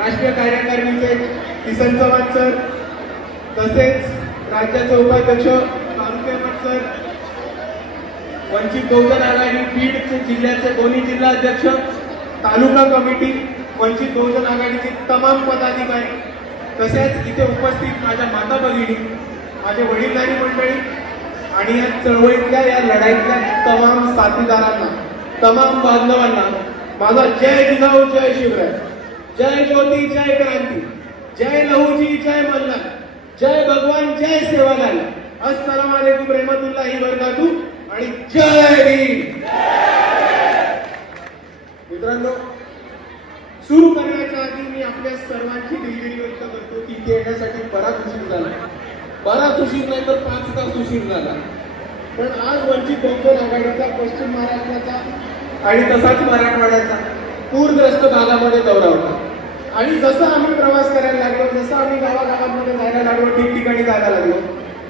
राष्ट्रीय कार्यकारिणीचे किसन चव्हाण सर, तसेच राज्याचे उपाध्यक्ष तालुके सर, वंचित बहुजन आघाडी बीड जिल्ह्याचे दोन्ही जिल्हा अध्यक्ष, तालुका कमिटी, वंचित बहुजन आघाडीचे तमाम पदाधिकारी, तसेच इथे उपस्थित माझ्या माता भगिनी, माझे वडीलधारी मंडळी आणि या चळवळीतल्या या लढाईतल्या तमाम साथीदारांना, तमाम बांधवांना माझा जय जिजाऊ, जय शिवराय, जय ज्योती, जय क्रांती, जय लहूजी, जय मल्हार, जय भगवान, जय सेवालाल, अस्सलाम वालेकुम रहमतुल्लाहि वबरकातुहू आणि जय हिंद. मित्रांनो, सुरू करण्याच्या आधी मी आपल्या सर्वांची दिलगिरी व्यक्त करतो की इथे येण्यासाठी बराच उशीर झाला. बराच उशीर नाही तर 5 तास उशीर झाला. पण आज वंचित बहुजन आघाडीचा पश्चिम महाराष्ट्राचा आणि तसाच मराठवाड्याचा पूरग्रस्त भागामध्ये दौरा होता. आणि जसं आम्ही प्रवास करायला लागलो, जसं आम्ही गावागावांमध्ये जायला लागलो, ठिकठिकाणी जायला लागलो,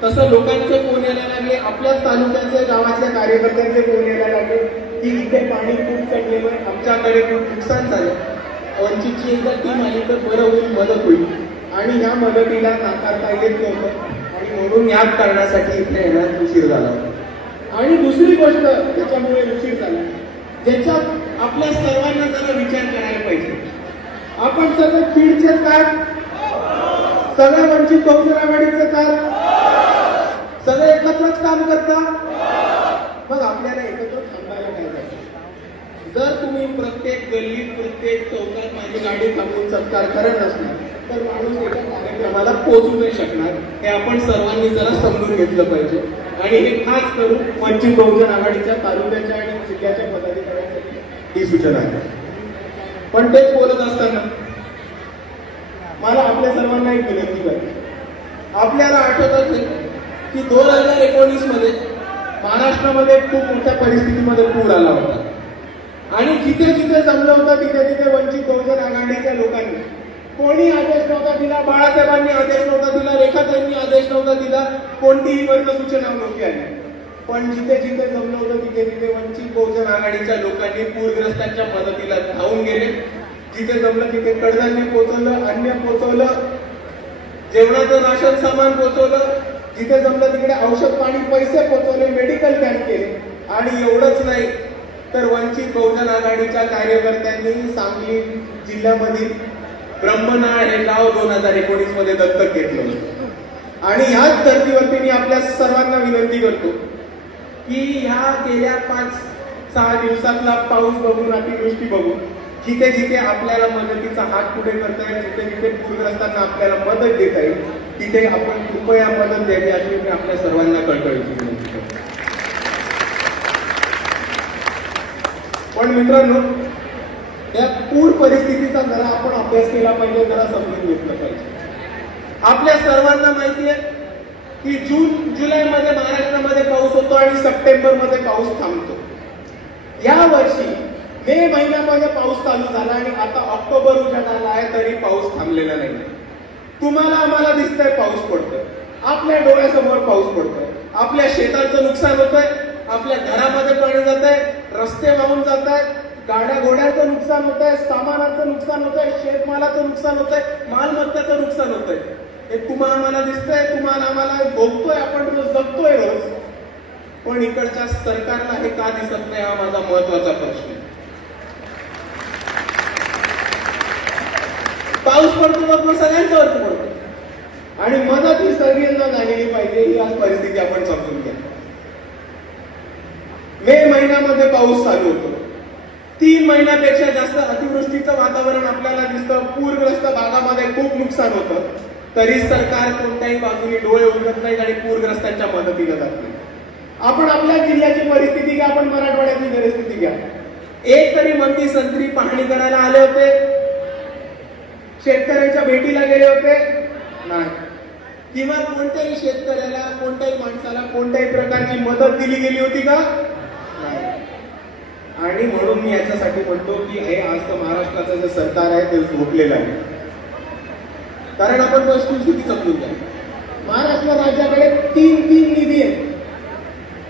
तसं लोकांचे फोन यायला लागले, आपल्याच तालुक्याचे गावातल्या कार्यकर्त्यांचे फोन यायला लागले की इथे पाणी खूप चढलेलं, आमच्याकडे खूप नुकसान झालं, वंचितची एकदा टीम आली तर बरं होईल, मदत होईल. आणि ह्या मदतीला नाकारता येत नव्हतं आणि म्हणून याच कारणासाठी इथे येण्यास उशीर झाला. आणि दुसरी गोष्ट ज्याच्यामुळे उशीर झाला, ज्याच्यात आपल्या सर्वांना जरा विचार करायला पाहिजे. आपण सगळे बीडचे काय, सगळे वंचित बहुजन आघाडीचे काय, सगळे एकत्रच काम करता, मग आपल्याला एकत्र थांबायला काय पाहिजे. जर तुम्ही प्रत्येक गल्लीत, प्रत्येक चौकात माझी गाडी थांबवून सत्कार करत नसणार तर माणूस एका कार्यक्रमाला पोहोचू नाही शकणार. हे आपण सर्वांनी जरा समजून घेतलं पाहिजे. आणि हे खास करून वंचित बहुजन आघाडीच्या तालुक्याच्या आणि जिल्ह्याच्या पदाधिकाऱ्यांसाठी ही सूचना आहे. पण तेच बोलत असताना मला आपल्या सर्वांना एक विनंती करायची. आपल्याला आठवत असेल की 2019 मध्ये महाराष्ट्रामध्ये खूप मोठ्या परिस्थितीमध्ये पूर आला होता. आणि जिथे जिथे जमलं होतं तिथे तिथे वंचित बहुजन आघाडीच्या लोकांनी, कोणी आदेश नव्हता दिला, बाळासाहेबांनी आदेश नव्हता दिला, रेखाताईंनी आदेश नव्हता दिला, कोणतीही सूचना नव्हती आली. पण जिथे जिथे जमलं होतं तिथे तिथे वंचित बहुजन आघाडीच्या लोकांनी पूरग्रस्तांच्या मदतीला धावून गेले. जिथे जमलं तिथे कडधान्य पोहोचवलं, अन्न पोहोचवलं, जेवणाचं राशन सामान पोहोचवलं, जिथे जमलं तिकडे औषध पाणी पैसे पोहोचवले, मेडिकल कॅम्प केले. आणि एवढंच नाही तर वंचित बहुजन आघाडीच्या कार्यकर्त्यांनी सांगली जिल्ह्यामधील ब्रह्मनाळ हे गाव 2019 मध्ये दत्तक घेतलं. आणि ह्याच धर्तीवरती मी आपल्या सर्वांना विनंती करतो की ह्या गेल्या 5-6 दिवसातला पाऊस बघून, अतिवृष्टी बघून, जिथे जिथे आपल्याला मदतीचा हात पुढे करता येईल, जिथे जिथे पूरग्रस्तांना आपल्याला मदत देता येईल, तिथे आपण कृपया मदत द्यावी अशी मी आपल्या सर्वांना कळकळीची विनंती करतो. पण मित्रांनो, या पूर परिस्थितीचा जरा आपण अभ्यास केला पाहिजे, जरा समजून घेतलं पाहिजे. आपल्या सर्वांना माहिती आहे की जून जुलैमध्ये महाराष्ट्रामध्ये पाऊस होतो आणि सप्टेंबरमध्ये पाऊस थांबतो. या वर्षी मे महिन्यामध्ये पाऊस चालू झाला आणि आता ऑक्टोबर उजाड आला आहे तरी पाऊस थांबलेला नाही. तुम्हाला आम्हाला दिसतंय पाऊस पडतोय, आपल्या डोळ्यासमोर पाऊस पडतोय, आपल्या शेताचं नुकसान होतंय, आपल्या घरामध्ये पाणी जात आहे, रस्ते वाहून जात आहेत, गाड्या घोड्याचं नुकसान होत आहे, सामानाचं नुकसान होत आहे, शेतमालाचं नुकसान होत आहे, मालमत्तेचं नुकसान होत आहे. हे तुम्हाला आम्हाला दिसतंय, तुम्हाला आम्हाला भोगतोय, आपण जगतोय रोज. पण इकडच्या सरकारला हे का दिसत नाही, हा माझा महत्वाचा प्रश्न. पाऊस पडतो मग सगळ्यांच्यावरती पडतो आणि मदत ही सगळ्यांना झालेली पाहिजे, ही आज परिस्थिती आपण समजून घ्या. मे महिन्यामध्ये पाऊस चालू होतो, 3 महिन्यापेक्षा जास्त अतिवृष्टीचं वातावरण आपल्याला दिसतं, पूरग्रस्त भागामध्ये खूप नुकसान होतं, तरी सरकार कोणत्याही बाजूने डोळे उघडत नाही आणि पूरग्रस्तांच्या मदतीला जात नाही. आपण आपल्या जिल्ह्याची परिस्थिती घ्या, आपण मराठवाड्याची परिस्थिती घ्या. एक तरी मंत्री संत्री पाहणी करायला आले होते, शेतकऱ्यांच्या भेटीला गेले होते नाही, किंवा कोणत्याही शेतकऱ्याला, कोणत्याही माणसाला कोणत्याही प्रकारची मदत दिली गेली होती का? नाही. आणि म्हणून मी याच्यासाठी म्हणतो की हे आज महाराष्ट्राचं जे सरकार आहे ते झोपलेलं आहे. कारण आपण वस्तुस्थिती समजून घ्या, महाराष्ट्र राज्याकडे 3 निधी आहेत.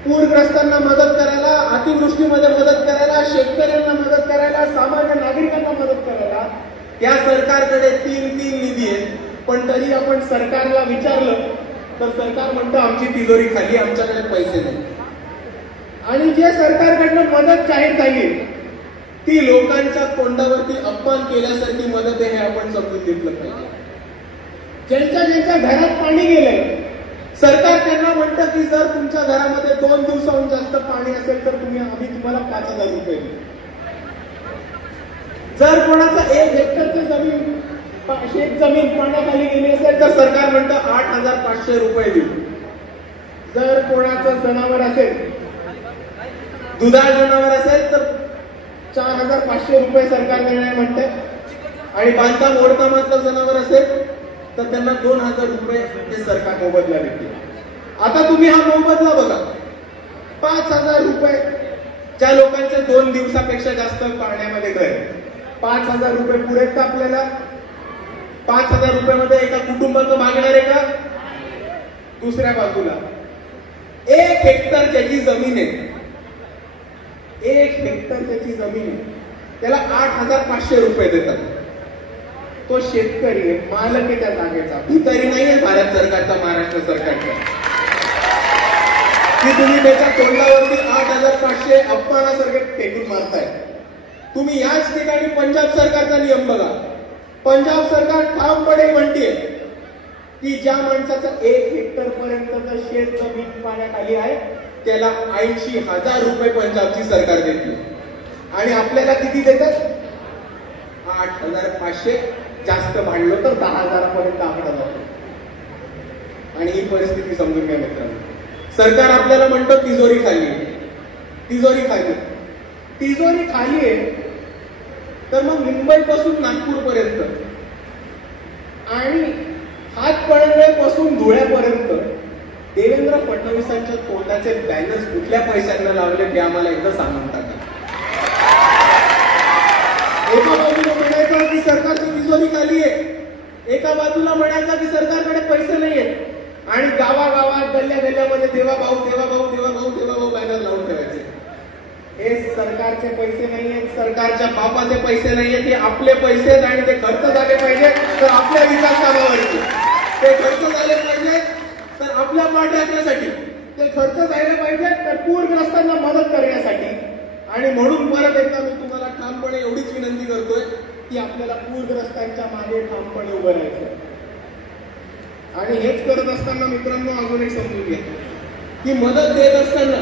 पूरग्रस्तांना मदत करायला, अतिवृष्टीमध्ये मदत करायला, शेतकऱ्यांना मदत करायला, सामान्य नागरिकांना मदत करायला या सरकारकडे तीन निधी आहे, पण तरी आपण सरकारला विचारलं तर सरकार म्हणतं आमची तिजोरी खाली, आमच्याकडे पैसे नाही. आणि जे सरकारकडनं मदत जाहीर झाली ती लोकांच्या तोंडावरती अपमान केल्यासारखी मदत आहे हे आपण समजून घेतलं पाहिजे. ज्यांच्या घरात पाणी गेलंय सरकार त्यांना म्हणतं की जर तुमच्या घरामध्ये 2 दिवसाहून जास्त पाणी असेल तर आम्ही तुम्हाला 5,000 रुपये देऊ. जर कोणाचा 1 हेक्टरची जमीन शेत जमीन पाण्याखाली गेली असेल तर सरकार म्हणतं 8,500 रुपये देऊ. जर कोणाचं जनावर असेल, दुधाळ जनावर असेल तर 4,500 रुपये सरकार देणार म्हणतं. आणि बांधकाम ओढकामातलं जनावर असेल तर त्यांना 2,000 रुपये ते सरकार मोबदला देते. आता तुम्ही हा मोबदला बघा, 5,000 रुपये. ज्या लोकांचे 2 दिवसापेक्षा जास्त पाण्यामध्ये घर, 5,000 रुपये पुरेत का आपल्याला? 5,000 रुपयामध्ये एका कुटुंबाचं भागणार आहे का? दुसऱ्या बाजूला 1 हेक्टर ज्याची जमीन आहे, 1 हेक्टर त्याची जमीन आहे, त्याला 8,500 रुपये देतात. तो शेतकरी आहे, मालक आहे त्या जागेचा, भिकारी नाहीये भारत सरकारचा, महाराष्ट्र सरकारचा, की तुम्ही त्याच्या तोंडावरती 8,500 अपमानासारखे फेकून मारताय. तुम्ही याच ठिकाणी पंजाब सरकारचा नियम बघा. पंजाब सरकार ठामपणे म्हणते की ज्या माणसाचं 1 हेक्टर पर्यंतचं शेत जमीन पाण्याखाली आहे त्याला 80,000 रुपये पंजाबची सरकार देते. आणि आपल्याला किती देतात? 8,500. जास्त भांडलो तर 10,000 पर्यंत आकडा जातो. आणि ही परिस्थिती समजून घ्या मित्रांनो. सरकार आपल्याला म्हणतो तिजोरी खाली आहे, तिजोरी खाली. तिजोरी खाली आहे तर मग मुंबईपासून नागपूर पर्यंत आणि हातकणंगलेपासून धुळ्यापर्यंत देवेंद्र फडणवीसांच्या तोंडाचे बॅनर्स कुठल्या पैशांना लावले ते आम्हाला एकदा सांगून टाका. एका बाजूला म्हणायचं की सरकारची तिजोरी खाली आहे, एका बाजूला म्हणायचं की सरकारकडे पैसे नाहीये, आणि गावागावात गल्ल्यामध्ये देवा भाऊ देवा भाऊ देवा भाऊ देवा भाऊ बॅनर लावून ठेवायचे. हे सरकारचे पैसे नाहीयेत, सरकारच्या बापाचे पैसे नाहीयेत, हे आपले पैसे आहेत आणि ते खर्च झाले पाहिजे तर आपल्या विकास कामावरती, ते खर्च झाले पाहिजे तर आपल्या पाठ राखण्यासाठी, ते खर्च झाले पाहिजे तर पूरग्रस्तांना मदत करण्यासाठी. आणि म्हणून परत एकदा मी तुम्हाला ठामपणे एवढीच विनंती करतोय की आपल्याला पूरग्रस्तांच्या मागे ठामपणे उभं राहायचं. आणि हेच करत असताना मित्रांनो अजून एक समजून घ्या की मदत देत असताना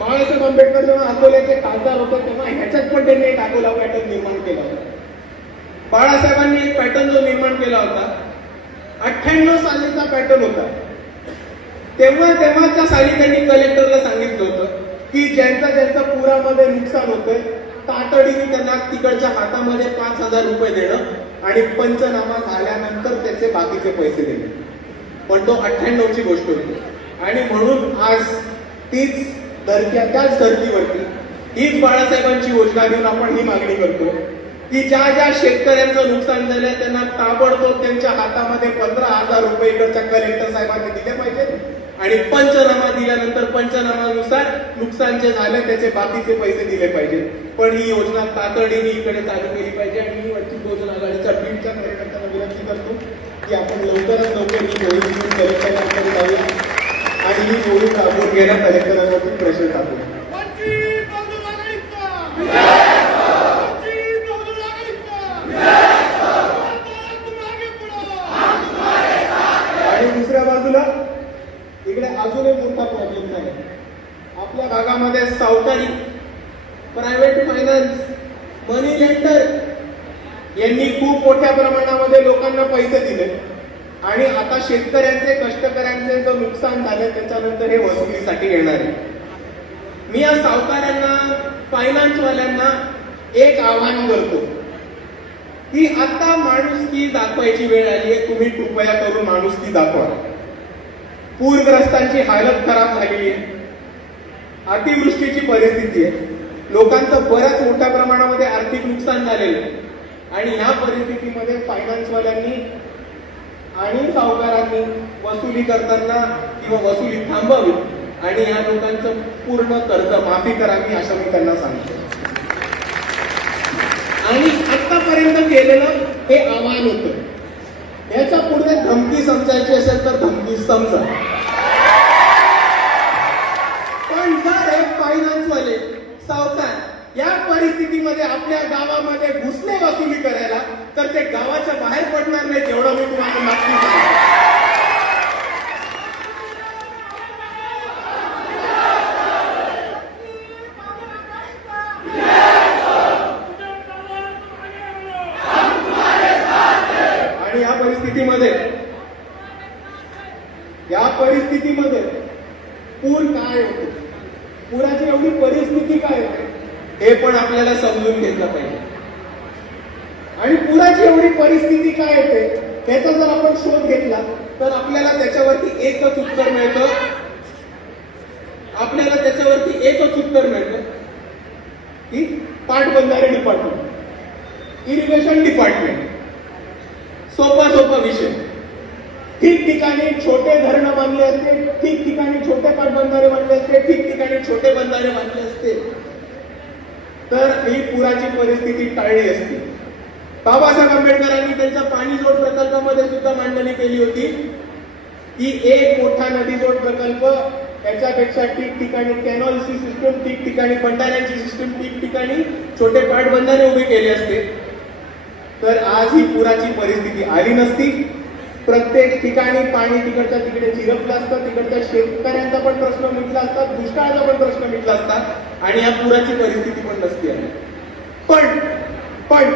बाळासाहेब आंबेडकर जेव्हा अकोल्याचे खासदार होते तेव्हा ह्याच्यात पण त्यांनी एक अकोला पॅटर्न निर्माण केला होता. बाळासाहेबांनी एक पॅटर्न जो निर्माण केला होता 98 सालीचा पॅटर्न होता. तेव्हाच्या साली त्यांनी कलेक्टरला सांगितलं होतं की ज्यांचं पुरामध्ये नुकसान होतंय तातडीने त्यांना तिकडच्या हातामध्ये 5,000 रुपये देणं आणि पंचनामा झाल्यानंतर त्याचे बाकीचे पैसे देणे. पण तो 98ची गोष्ट होती. आणि म्हणून आज त्याच धर्तीवरती हीच बाळासाहेबांची योजना घेऊन आपण ही मागणी करतो की ज्या शेतकऱ्यांचं नुकसान झालंय त्यांना ताबडतोब त्यांच्या हातामध्ये 15,000 रुपये इकडच्या कलेक्टर साहेबांनी दिले पाहिजेत आणि पंचनामा दिल्यानंतर पंचनामानुसार नुकसान जे झाले त्याचे बाकीचे पैसे दिले पाहिजेत. पण ही योजना तातडीने इकडे चालू केली पाहिजे. आणि ही वंचित बहुजन आघाडीच्या बीडच्या कार्यकर्त्यांना विनंती करतो की आपण लवकरात लवकर ही मोहीम घेऊन कलेक्टरांकडे जाऊया आणि ही मोहीम राबवून घेण्या कलेक्टरांवरती प्रेशर टाकूया. आणि दुसऱ्या बाजूला इकडे अजून एक मोठा प्रॉब्लेम झाला. आपल्या भागामध्ये सावकारी, प्रायव्हेट फायनान्स, मनी लेंडर यांनी खूप मोठ्या प्रमाणामध्ये लोकांना पैसे दिले आणि आता शेतकऱ्यांचे, कष्टकऱ्यांचे जो नुकसान झालं त्याच्यानंतर हे वसुलीसाठी येणार आहे. मी या सावकारांना, फायनान्सवाल्यांना एक आवाहन करतो की आता माणुसकी दाखवायची वेळ आली आहे. तुम्ही कृपया करून माणुसकी दाखवा. पूरग्रस्तांची हालत खराब झालेली आहे, अतिवृष्टीची परिस्थिती आहे, लोकांचं बऱ्याच मोठ्या प्रमाणामध्ये आर्थिक नुकसान झालेलं आहे. आणि ह्या परिस्थितीमध्ये फायनान्सवाल्यांनी आणि सावकारांनी वसुली करताना किंवा वसुली थांबवावी आणि या लोकांचं पूर्ण कर्ज माफी करावी असं मी त्यांना सांगतो. आणि आतापर्यंत आतापर्यंत केलेलं हे आव्हान होतं. याच्या पुढे धमकी समजायची असेल तर धमकी समजा. पण जर हे फायनान्सवाले सावकार या परिस्थितीमध्ये आपल्या गावामध्ये घुसले वसुली करायला, तर ते गावाच्या बाहेर पडणार नाही, एवढं मी तुम्हाला नक्की सांगतो. आणि या परिस्थितीमध्ये पूर काय होतो, पुराची एवढी परिस्थिती काय होते हे पण आपल्याला समजून घेतलं पाहिजे. आणि पुराची एवढी परिस्थिती काय होते त्याचा जर आपण शोध घेतला तर आपल्याला त्याच्यावरती एकच उत्तर मिळतं. की पाटबंधारे डिपार्टमेंट, इरिगेशन डिपार्टमेंट. सोपा विषय. ठिकठिकाणी छोटे धरणं बांधले असते, ठिकठिकाणी छोटे पाटबंधारे बांधले असते, ठिकठिकाणी छोटे बंधारे बांधले असते, तर ही पुराची परिस्थिती टाळली असती. बाबासाहेब आंबेडकरांनी त्यांच्या पाणी जोड प्रकल्पामध्ये सुद्धा मांडणी केली होती की एक मोठा नदी जोड प्रकल्प, याच्यापेक्षा ठिकठिकाणी कॅनॉलची सिस्टम, ठिकठिकाणी बंधाऱ्यांची सिस्टम, ठिकठिकाणी छोटे पाटबंधारे उभे केले असते, तर आज ही पुराची परिस्थिती आली नसती. प्रत्येक ठिकाणी पाणी तिकडच्या तिकडे झिरपलं असतं, तिकडच्या शेतकऱ्यांचा पण प्रश्न मिटला असता, दुष्काळाचा पण प्रश्न मिटला असता आणि या पुराची परिस्थिती पण नसती आली. पण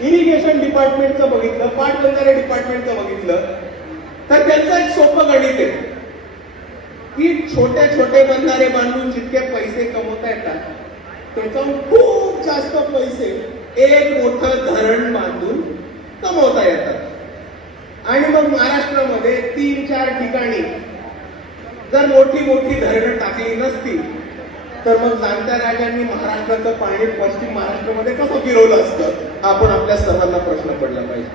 इरिगेशन डिपार्टमेंटचं बघितलं, पाटबंधारे डिपार्टमेंटचं बघितलं, तर त्यांचं एक सोपं गणित आहे की छोटे छोटे बंधारे बांधून जितके पैसे कमवता येतात त्याच्याहून खूप जास्त पैसे एक मोठं धरण बांधून कमवता येतात. आणि मग महाराष्ट्रामध्ये 3-4 ठिकाणी जर मोठी धरणं टाकली नसती तर मग जाणत्या राजांनी महाराष्ट्राचं पाणी पश्चिम महाराष्ट्रामध्ये कसं फिरवलं असतं, आपण आपल्या सर्वांना प्रश्न पडला पाहिजे.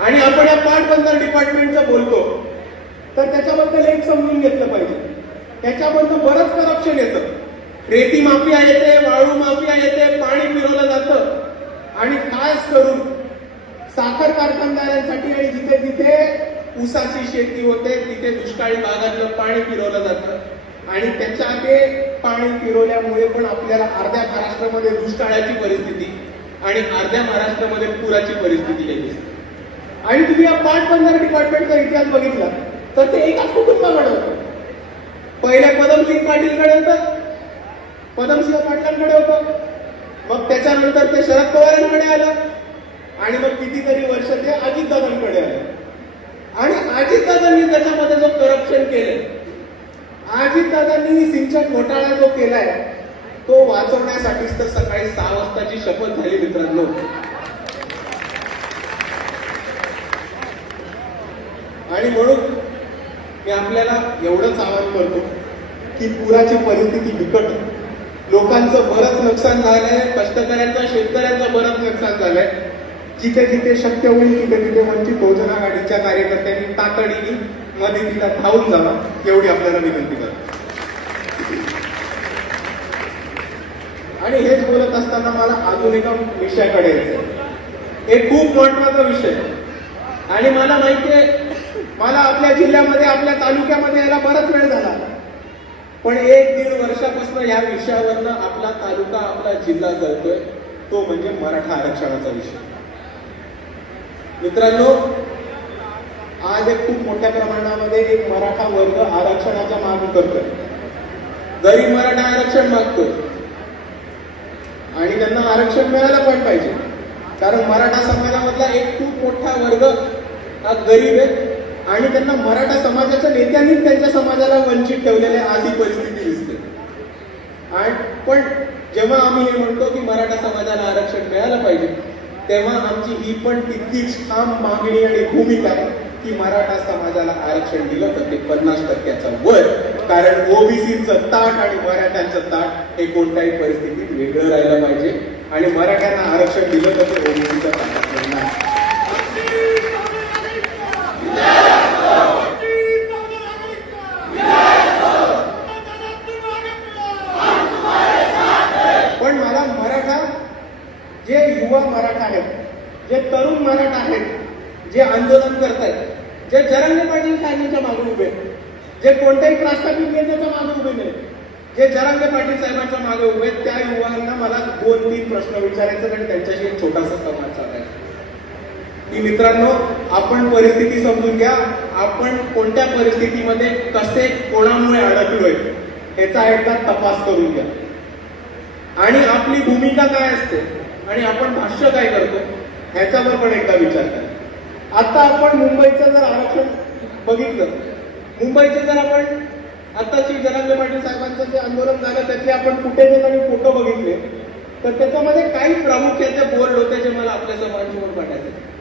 आणि आपण या पाटबंधारे डिपार्टमेंटचं बोलतो तर त्याच्याबद्दल एक समजून घेतलं पाहिजे. त्याच्याबद्दल बरंच करप्शन येतं. रेती माफिया येते, वाळू माफिया येते, पाणी फिरवलं जातं. आणि खास करून साखर कारखानदारांसाठी आणि जिथे जिथे ऊसाची शेती होते तिथे दुष्काळी भागातलं पाणी फिरवलं जातं आणि त्याच्या ते पाणी फिरवल्यामुळे पण आपल्याला अर्ध्या महाराष्ट्रामध्ये दुष्काळाची परिस्थिती आणि अर्ध्या महाराष्ट्रामध्ये पुराची परिस्थिती येते. आणि तुम्ही या पाटबंधारे डिपार्टमेंटचा इतिहास बघितला तर ते एकाच कुटुंबाकडे होतं. पहिले पदमसिंग पाटीलकडे होतं, पदमसिंह पाटलांकडे होतं, मग त्याच्यानंतर ते शरद पवारांकडे आलं आणि मग कितीतरी वर्ष ते अजितदादांकडे आले. आणि अजितदादांनी त्याच्यामध्ये जो करप्शन केलंय, अजितदादांनी सिंचन घोटाळा जो केलाय तो वाचवण्यासाठीच तर सकाळी 6 वाजताची शपथ झाली मित्रांनो. आणि म्हणून मी आपल्याला एवढंच आवाहन करतो की पुराची परिस्थिती बिकट, लोकांचं बरंच नुकसान झालंय, कष्टकऱ्यांचं शेतकऱ्यांचं बरंच नुकसान झालंय. जिथे जिथे शक्य होईल तिथे तिथे वंचित बहुजन आघाडीच्या कार्यकर्त्यांनी तातडीने मदतीला धावून जावा एवढी आपल्याला विनंती करतो. आणि हेच बोलत असताना मला अजून एका विषयाकडे यायचं. एक खूप महत्वाचा विषय आणि मला माहितीये, मला आपल्या जिल्ह्यामध्ये आपल्या तालुक्यामध्ये यायला बराच वेळ झाला, पण 1-1.5 वर्षापासून या विषयावरनं आपला तालुका आपला जिल्हा जळतोय, तो म्हणजे मराठा आरक्षणाचा विषय. मित्रांनो, आज एक खूप मोठ्या प्रमाणामध्ये एक मराठा वर्ग आरक्षणाच्या माग करतोय. गरीब मराठा आरक्षण मागतोय आणि त्यांना आरक्षण मिळायला पण पाहिजे, कारण मराठा समाजामधला एक खूप मोठा वर्ग हा गरीब आहे आणि त्यांना मराठा समाजाच्या नेत्यांनीच त्यांच्या समाजाला वंचित ठेवलेले आज ही परिस्थिती दिसते. आणि पण जेव्हा आम्ही हे म्हणतो की मराठा समाजाला आरक्षण मिळालं पाहिजे, तेव्हा आमची ही पण तितकीच ठाम मागणी आणि भूमिका आहे की मराठा समाजाला आरक्षण दिलं तर ते 50% वर, कारण ओबीसीचं ताट आणि मराठ्यांचं ताट हे कोणत्याही परिस्थितीत वेगळं राहिलं पाहिजे आणि मराठ्यांना आरक्षण दिलं तर ते ओबीसीचं ताटात पडणार. पण मला मराठा जे युवा युवा मराठा आहेत, जे तरुण मराठा आहेत, जे आंदोलन करतायत, जे जरांगे पाटील साहेबांच्या मागे उभे, जे कोणत्याही प्रस्थापित नेत्याच्या मागे उभे नाही, जे जरांगे पाटील साहेबांच्या मागे उभे, त्या युवांना मला 2-3 प्रश्न विचारायचे आणि त्यांच्याशी एक छोटासा संवाद साधायचा की मित्रांनो, आपण परिस्थिती समजून घ्या. आपण कोणत्या परिस्थितीमध्ये कसे कोणामुळे अडकलोय याचा एकदा तपास करून घ्या आणि आपली भूमिका काय असते आणि आपण भाष्य काय करतो ह्याच्यावर पण एकदा विचार करा. आता आपण मुंबईचं जर आरक्षण बघितलं, मुंबईचे जर आपण आताची जरांगे पाटील साहेबांचं जे आंदोलन झालं त्यातले आपण फुटेज आणि फोटो बघितले तर त्याच्यामध्ये काही प्रामुख्याचे बोर्ड होते जे मला आपल्या समोर वाटायचे.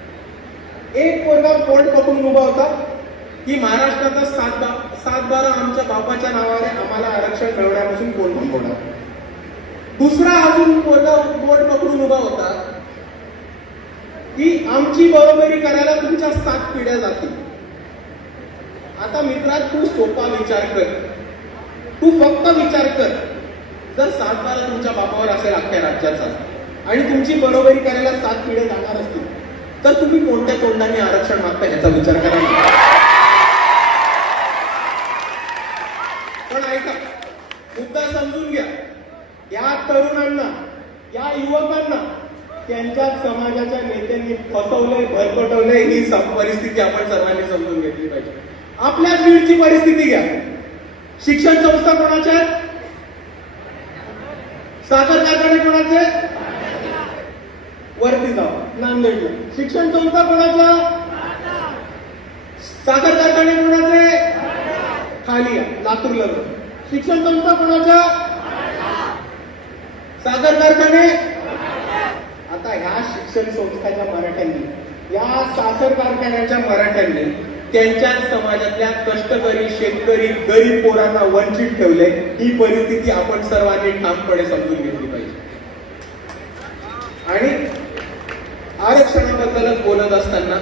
एक पोरगा पोट पकडून उभा होता की महाराष्ट्राचा 7-12 आमच्या बापाच्या नावाने आम्हाला आरक्षण मिळवण्यापासून कोण थांबवणार. दुसरा अजून पोरगा पोट पकडून उभा होता की आमची बरोबरी करायला तुमच्या 7 पिढ्या जातील. आता मित्रा, तू सोपा विचार कर, तू फक्त विचार कर, जर 7-12 तुमच्या बापावर असेल अख्ख्या राज्याचा आणि तुमची बरोबरी करायला 7 पिढ्या जाणार असतील तर तुम्ही कोणत्या तोंडाने आरक्षण मागता ह्याचा विचार करा. पण ऐका, मुद्दा समजून घ्या. या तरुणांना, या युवकांना त्यांच्या समाजाच्या नेत्यांनी फसवलंय, भरकटवलंय, ही परिस्थिती आपण सर्वांनी समजून घेतली पाहिजे. आपल्याच बीडची परिस्थिती घ्या. शिक्षण संस्था कोणाच्या आहेत? साखर कारखाने कोणाचे? वरती जाऊ नांदेडला. शिक्षण संस्था कोणाच्या? साखर कारखाने कोणाचे? खाली लातूरला. शिक्षण संस्था कोणाच्या? साखर कारखाने. आता ह्या शिक्षण संस्थांच्या मराठ्यांनी, या साखर कारखान्याच्या मराठ्यांनी त्यांच्याच समाजातल्या कष्टकरी, शेतकरी, गरीब पोरांना वंचित ठेवले. ही परिस्थिती आपण सर्वांनी ठामपणे समजून घेतली पाहिजे. आणि आरक्षणाबद्दलच बोलत असताना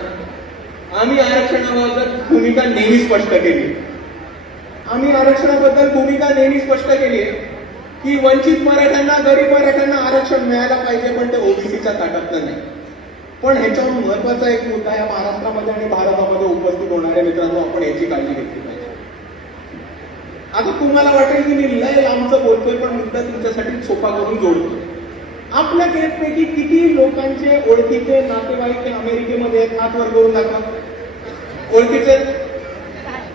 आम्ही आरक्षणाबद्दल भूमिका नेहमी स्पष्ट केली. आम्ही आरक्षणाबद्दल भूमिका नेहमी स्पष्ट केली की वंचित मराठ्यांना, गरीब मराठ्यांना आरक्षण मिळायला पाहिजे, पण ते ओबीसीच्या ताटातलं नाही. पण ह्याच्यावर महत्वाचा एक मुद्दा या महाराष्ट्रामध्ये आणि भारतामध्ये उपस्थित होणाऱ्या मित्रांनो, आपण याची काळजी घेतली पाहिजे. आता तुम्हाला वाटेल की मी लय लांबचं बोलतोय, पण मुद्दा तुमच्यासाठी सोपा करून जोडतो. आपल्या पैकी किती लोकांचे ओळखीचे नातेवाईक अमेरिकेमध्ये आहेत? हात वर करून दाखवा. ओळखीचे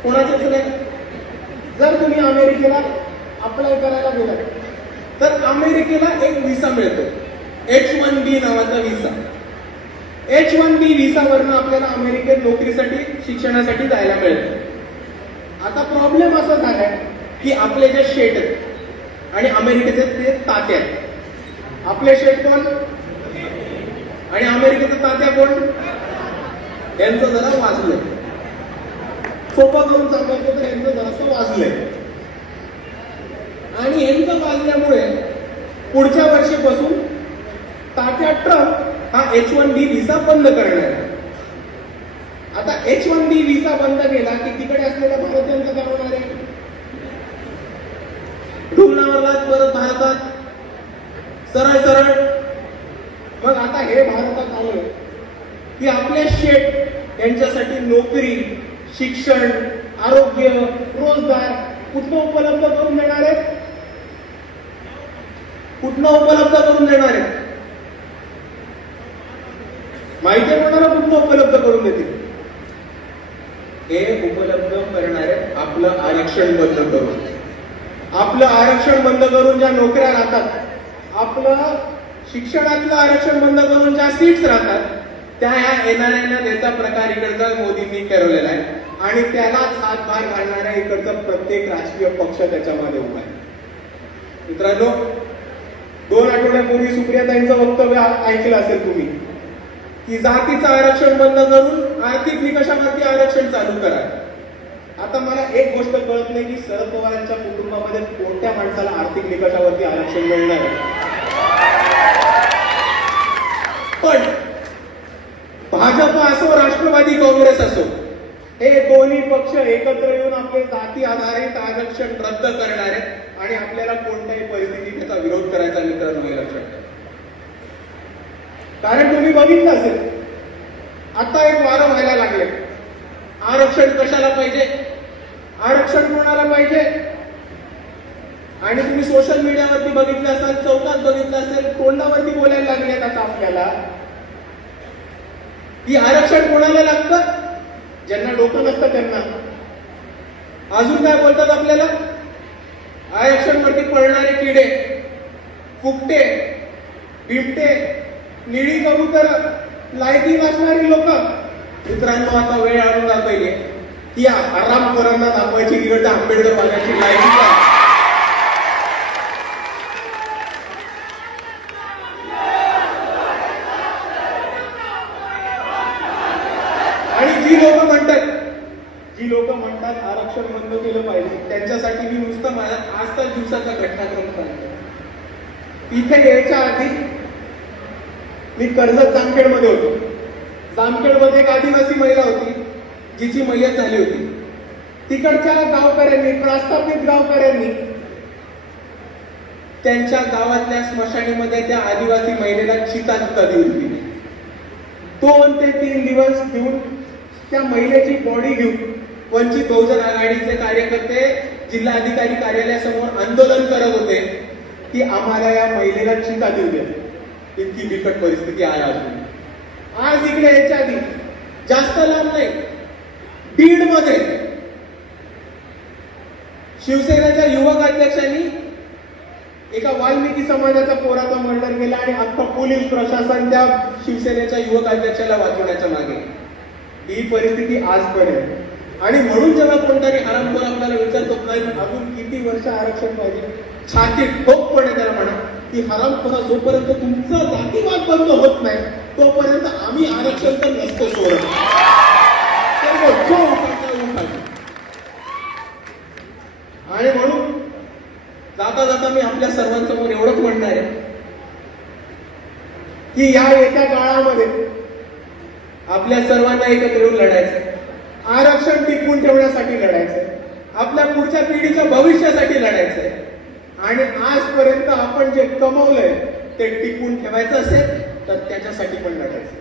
कोणाचेच नाही. जर तुम्ही अमेरिकेला अप्लाय करायला गेलात तर अमेरिकेला एक व्हिसा मिळतो, H-1B नावाचा व्हिसा. H-1B व्हिसावरनं आपल्याला अमेरिकेत नोकरीसाठी, शिक्षणासाठी जायला मिळतं. आता प्रॉब्लेम असा झालाय की आपले जे शेट आहेत आणि अमेरिकेचे ते तात्या आहेत. आपले शेट कोण आणि अमेरिकेचं तात्या कोण? यांचं जरा वाजलंय. सोपं करून सांगायचं तर यांचं जरासं वाजलंय. आणि यांचं वाजल्यामुळे पुढच्या वर्षीपासून तात्या ट्रम्प हा H-1B व्हिसा बंद करणार आहे. आता H-1B व्हिसा बंद केला की तिकडे असलेल्या भारतीयांचं काय होणार आहे? ढुंगणावरला परत भारतात सरळ सरळ. मग आता हे भारतात आलं की आपले शेट यांच्यासाठी नोकरी, शिक्षण, आरोग्य, रोजगार कुठनं उपलब्ध करून देणार आहेत? कुठनं उपलब्ध करून देणार आहेत? माहिती आहे कोणाला कुठनं उपलब्ध करून देतील? हे उपलब्ध करणारे आपलं आरक्षण बंद करून, आपलं आरक्षण बंद करून ज्या नोकऱ्या राहतात, आपलं शिक्षणातलं आरक्षण बंद करून ज्या सीट्स राहतात, त्या ह्या येणाऱ्यांना देता प्रकार इकडचा मोदींनी ठरवलेला आहे. आणि त्यालाच हातभार घालणाऱ्या इकडचा प्रत्येक राजकीय पक्ष त्याच्यामध्ये उभा आहे. मित्रांनो, 2 आठवड्यापूर्वी सुप्रियाताईंचं वक्तव्य ऐकलं असेल तुम्ही की जातीचं आरक्षण बंद करून आर्थिक निकषावरती आरक्षण चालू करा. आता मला एक गोष्ट कळत नाही की शरद पवारांच्या कुटुंबामध्ये कोणत्या माणसाला आर्थिक निकषावरती आरक्षण मिळणार आहे. पण भाजप असो, राष्ट्रवादी काँग्रेस असो, हे दोन्ही पक्ष एकत्र येऊन आपले जाती आधारित आरक्षण रद्द करणार आहेत आणि आपल्याला कोणत्याही परिस्थितीत त्याचा विरोध करायचा मित्रांनो हे लक्षात ठेवा. कारण तुम्ही बघितलं असेल आता एक वारं व्हायला लागले, आरक्षण कशाला पाहिजे, आरक्षण कोणाला पाहिजे. आणि तुम्ही सोशल मीडियावरती बघितलं असाल, चौकात बघितलं असेल, तोंडावरती बोलायला लागलेत आता आपल्याला की आरक्षण कोणाला लागतं, ज्यांना डोकं नसतं त्यांना. अजून काय बोलतात आपल्याला, आरक्षणवरती पडणारे किडे, फुकटे, बिबटे, निळी कबूतर, लायकी वाचणारी लोक. मित्रांनो, आता वेळ आणून पाहिजे की आरामखोरांना दाखवायची की आंबेडकर वागायची लायकी काय. आणि जी लोक म्हणतात आरक्षण बंद केलं पाहिजे, त्यांच्यासाठी मी नुसतं माझ्या आजच्या दिवसाचा घटनाक्रम सांगतो. इथे यायच्या आधी मी कर्जत जामखेडमध्ये होतो. जामखेडमध्ये एक आदिवासी महिला होती जिची मयत झाली होती. तिकडच्या गावकऱ्यांनी, प्रस्थापित गावकऱ्यांनी त्यांच्या गावातल्या स्मशानीमध्ये त्या आदिवासी महिलेला चिता देऊन दिली. 2 ते 3 दिवस घेऊन त्या महिलेची बॉडी घेऊन वंचित बहुजन आघाडीचे कार्यकर्ते जिल्हाधिकारी कार्यालयासमोर आंदोलन करत होते की आम्हाला या महिलेला चिता देऊ द्या. इतकी बिकट परिस्थिती आहे अजून. आज इकडे यायच्या आधी, जास्त लांब नाही, बीडमध्ये शिवसेनेच्या युवक अध्यक्षांनी एका वाल्मिकी समाजाच्या पोराचा मर्डर केला आणि अख्खा पोलीस प्रशासन त्या शिवसेनेच्या युवक अध्यक्षाला वाचवण्याच्या मागे. ही परिस्थिती आजपर्यंत. आणि म्हणून जेव्हा कोणतरी हरामखोर आपल्याला विचारतो नाही अजून किती वर्ष आरक्षण पाहिजे, छाती ठोकपणे त्याला म्हणा की हरामखोरा, जोपर्यंत तुमचा जातीवाद बंद होत नाही तोपर्यंत आम्ही आरक्षण तर नसतो सोडत. आणि म्हणून जाता जाता मी आपल्या सर्वांसमोर एवढंच म्हणणार आहे की या येत्या काळामध्ये आपल्या सर्वांना एकत्र येऊन लढायचं, आरक्षण टिकवून ठेवण्यासाठी लढायचंय, आपल्या पुढच्या पिढीच्या भविष्यासाठी लढायचंय. आणि आजपर्यंत आपण जे कमवलंय ते टिकवून ठेवायचं असेल तर त्याच्यासाठी पण लढायचं.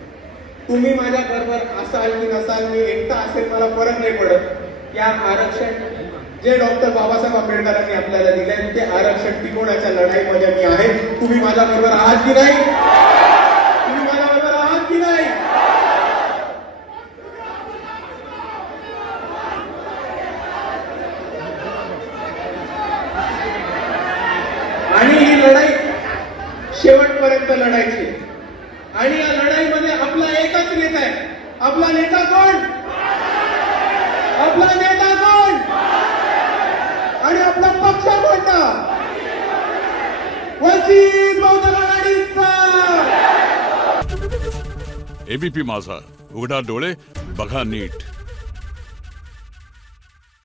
तुम्ही माझ्या बरोबर असाल की नसाल, मी एकटा असेल, मला फरक नाही पडत. या आरक्षण जे डॉक्टर बाबासाहेब आंबेडकरांनी आपल्याला दिलंय ते आरक्षण टिकवण्याच्या लढाईमध्ये मी आहे. तुम्ही माझ्या बरोबर आहात की नाही? तुम्ही माझ्या बरोबर आहात की नाही? आणि ही लढाई शेवटपर्यंत लढायची. आणि या लढाईमध्ये आपला एकच नेता आहे. आपला नेता कोण? आपला नेता कोण? आणि आपला पक्ष कोणता? वंचित बहुजन आघाडीचा. एबीपी माझा, उघडा डोळे बघा नीट.